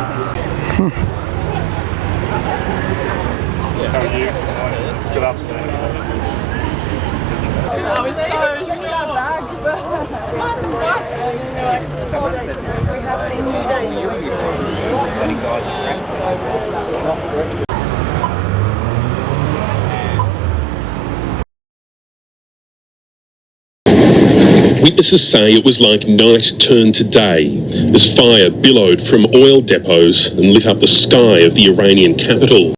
How are you? Good afternoon. I was so we have seen 2 days. Witnesses say it was like night turned to day as fire billowed from oil depots and lit up the sky of the Iranian capital.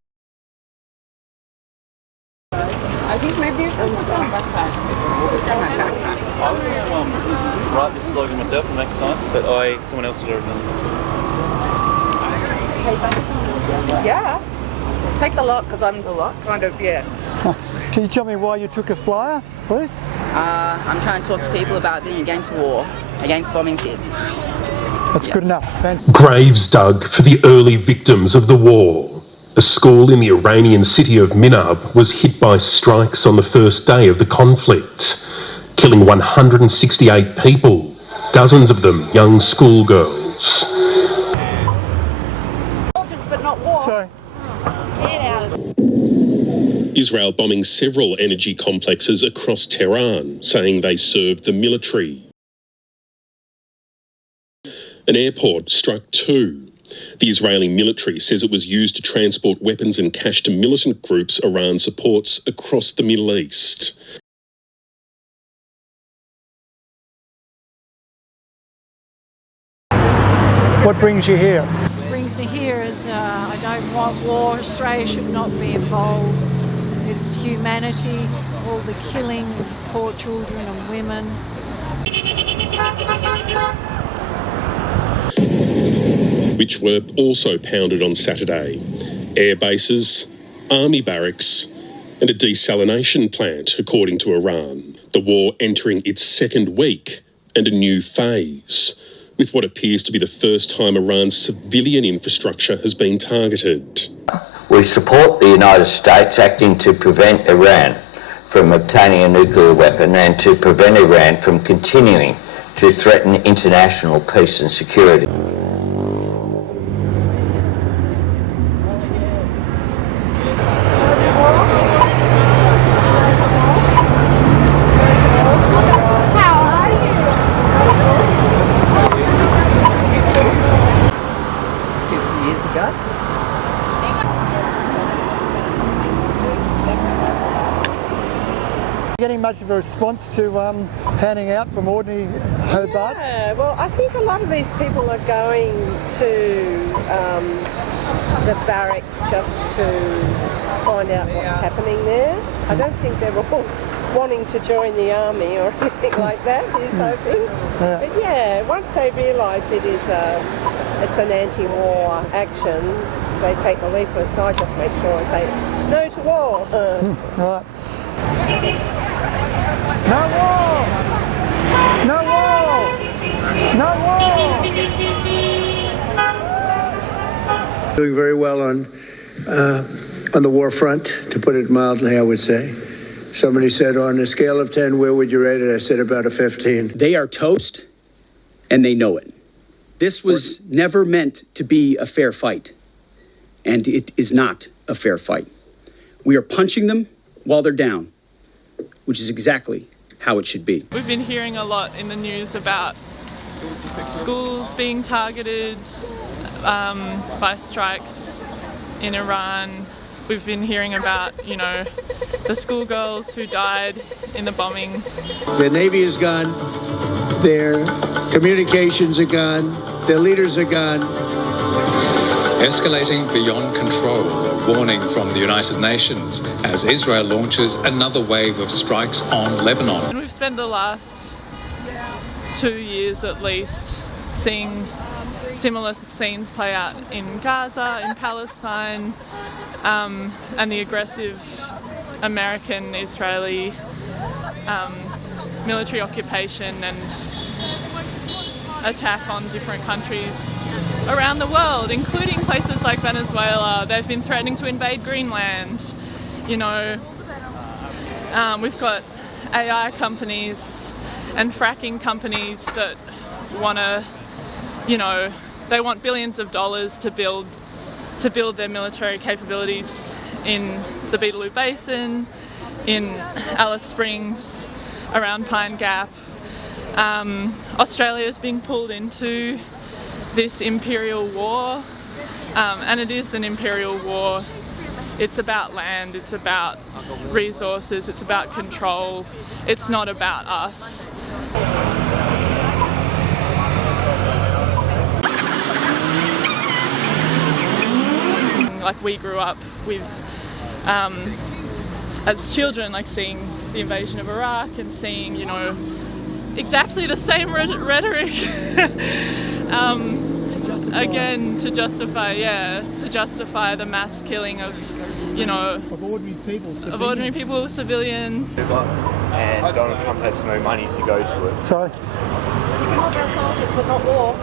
I think maybe it's on some backpack. I was going to write this slogan myself and make a sign, but someone else had already done it. Yeah. Take the lot because I'm kind of, yeah. Can you tell me why you took a flyer, please? I'm trying to talk to people about being against war, against bombing kids. That's good enough. Graves dug for the early victims of the war. A school in the Iranian city of Minab was hit by strikes on the first day of the conflict, killing 168 people, dozens of them young schoolgirls. Soldiers, but not war. Sorry. Get out of it. Israel bombing several energy complexes across Tehran, saying they served the military. An airport struck too. The Israeli military says it was used to transport weapons and cash to militant groups Iran supports across the Middle East. What brings you here? What brings me here is I don't want war. Australia should not be involved. It's humanity, all the killing of poor children and women. Which were also pounded on Saturday. Air bases, army barracks, and a desalination plant, according to Iran. The war entering its second week and a new phase, with what appears to be the first time Iran's civilian infrastructure has been targeted. We support the United States acting to prevent Iran from obtaining a nuclear weapon and to prevent Iran from continuing to threaten international peace and security. Getting much of a response to panning out from ordinary Hobart? Yeah, well, I think a lot of these people are going to the barracks just to find out what's happening there. I don't think they're all wanting to join the army or anything like that, he's hoping. Yeah. But yeah, once they realise it's an anti-war action, they take the leaflets. I just make sure and say, no to war. Right. No war! No war! No war! Doing very well on the war front, to put it mildly, I would say. Somebody said, on a scale of 10, where would you rate it? I said about a 15. They are toast, and they know it. This was never meant to be a fair fight, and it is not a fair fight. We are punching them while they're down, which is exactly how it should be. We've been hearing a lot in the news about schools being targeted by strikes in Iran. We've been hearing about, the schoolgirls who died in the bombings. Their Navy is gone, their communications are gone, their leaders are gone. Escalating beyond control, a warning from the United Nations as Israel launches another wave of strikes on Lebanon. And we've spent the last 2 years at least seeing similar scenes play out in Gaza, in Palestine, and the aggressive American-Israeli military occupation and attack on different countries around the world, including places like Venezuela. They've been threatening to invade Greenland. We've got AI companies and fracking companies that want to, they want billions of dollars to build their military capabilities in the Beetaloo Basin, in Alice Springs, around Pine Gap. Australia is being pulled into this imperial war, and it is an imperial war. It's about land, it's about resources, it's about control. It's not about us. Like, we grew up with, as children, like seeing the invasion of Iraq and seeing, you know, exactly the same rhetoric again to justify the mass killing of, you know, Of ordinary people, civilians. And Donald Trump has no money to go to it. Sorry? You can love our soldiers, but not war.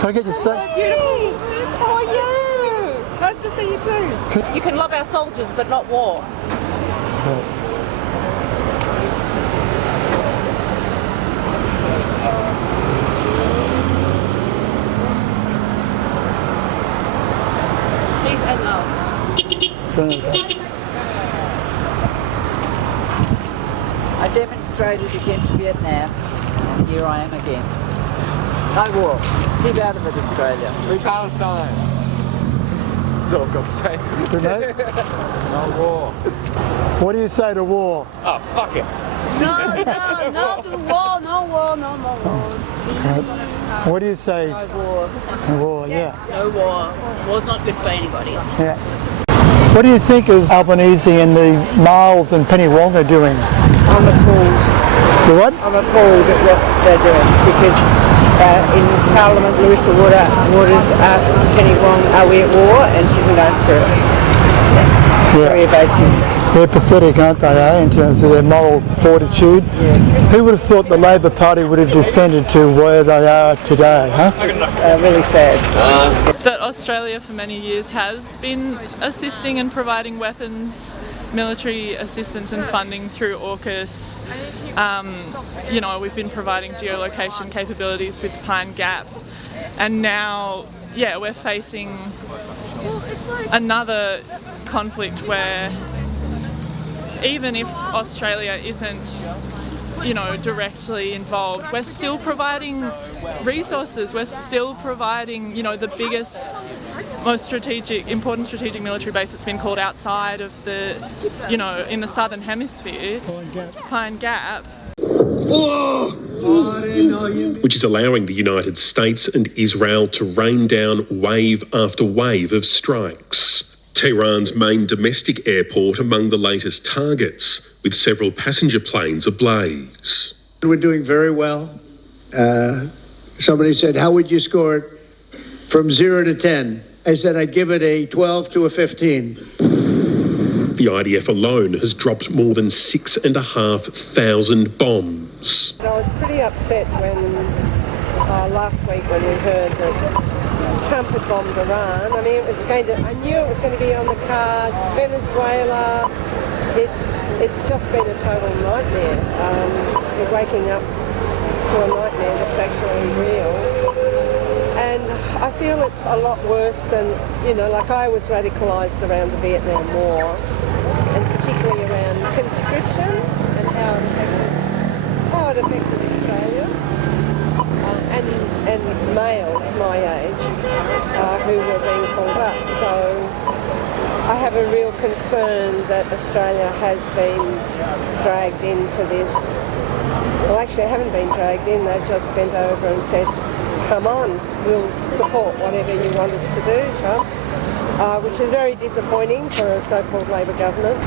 Can I get your seat? Oh, beautiful. How are you? Nice to see you too. You can love our soldiers, but not war. Peace and love. I demonstrated against Vietnam, and here I am again. No war. Keep out of it, Australia. Free Palestine. That's all I've got to say. No war. What do you say to war? Oh, fuck it. No to war, no war, no more wars. What do you say? No war. No war, yeah. No war. War's not good for anybody. Yeah. What do you think is Albanese and the Miles and Penny Wong are doing? I'm appalled. The what? I'm appalled at what they're doing because in Parliament, Larissa Waters asked Penny Wong, "Are we at war?" and she didn't answer it. Very evasive. They're pathetic, aren't they, in terms of their moral fortitude? Yes. Who would have thought the Labor Party would have descended to where they are today, huh? It's really sad. That Australia for many years has been assisting and providing weapons, military assistance and funding through AUKUS. You know, we've been providing geolocation capabilities with Pine Gap, and now, yeah, we're facing another conflict where even if Australia isn't, you know, directly involved, we're still providing resources, we're still providing, you know, the biggest, most important strategic military base that's been called outside of the, you know, in the southern hemisphere, Pine Gap. Which is allowing the United States and Israel to rain down wave after wave of strikes. Tehran's main domestic airport among the latest targets, with several passenger planes ablaze. We're doing very well. Somebody said, how would you score it from 0 to 10? I said I'd give it a 12 to a 15. The IDF alone has dropped more than 6,500 bombs. I was pretty upset when last week when we heard that Trump had bombed Iran. I mean, I knew it was going to be on the cards. Venezuela, it's just been a total nightmare. You're waking up to a nightmare that's actually real. And I feel it's a lot worse than, you know, like I was radicalised around the Vietnam War, and particularly around conscription and how it affected Australia. And males my age who were being called up. So I have a real concern that Australia has been dragged into this. Well, actually, I haven't been dragged in. They've just bent over and said, come on, we'll support whatever you want us to do, Trump. Which is very disappointing for a so-called Labor government.